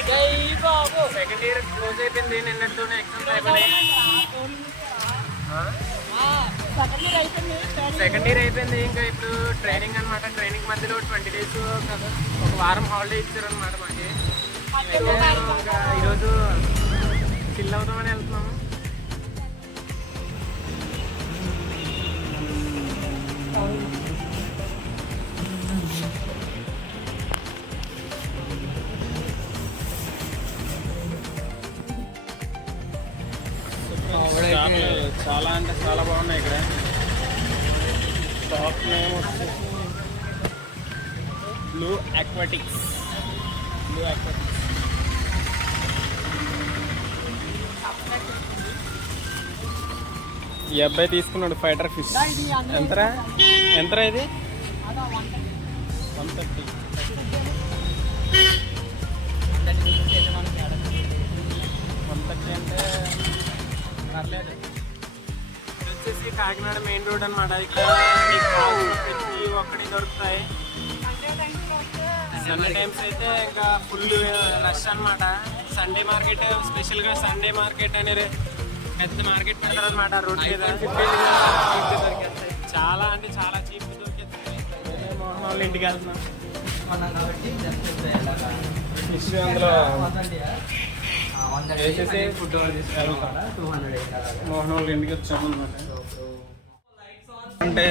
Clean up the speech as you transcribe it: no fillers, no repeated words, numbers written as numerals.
Second year close అయిపోయింది నిన్నట్టునే exams అయిపోయినాయి. Second year అయిపోయింది. ఇంకా ఇప్పుడు ట్రైనింగ్ అనమాట. ట్రైనింగ్ మధ్యలో 20 days కదా, ఒక వారం హాలిడే ఇచ్చారనమాట మాకి. ఇంకా ఈరోజు చిల్ అవుతామని వెళ్తున్నాము. చాలా అంటే చాలా బాగున్నాయి ఇక్కడ. షాప్ నేమ్ వచ్చేసి బ్లూ ఆక్వాటిక్స్. ఈ అబ్బాయి తీసుకున్నాడు ఫైటర్ ఫిష్. ఎంతరా ఇది? 130. అంటే పర్లేదు. ఇది వచ్చేసి కాకినాడ మెయిన్ రోడ్ అనమాట. ఇక్కడ ప్రతి ఒక్కటి దొరుకుతాయి. సండే టైమ్స్ అయితే ఇంకా ఫుల్ రష్ అనమాట. సండే మార్కెట్, స్పెషల్గా సండే మార్కెట్ అనేది పెద్ద మార్కెట్ పెడతారు అనమాట రోడ్ మీద. చాలా అంటే చాలా చీప్ దొరికేస్తాయి. మోహన్ వాళ్ళ ఇంటికి వెళ్తున్నాం. ఫిష్ అందులో వేసేసి ఫుడ్ మోహన్ వాళ్ళ ఇంటికి వచ్చాము అనమాట. అంటే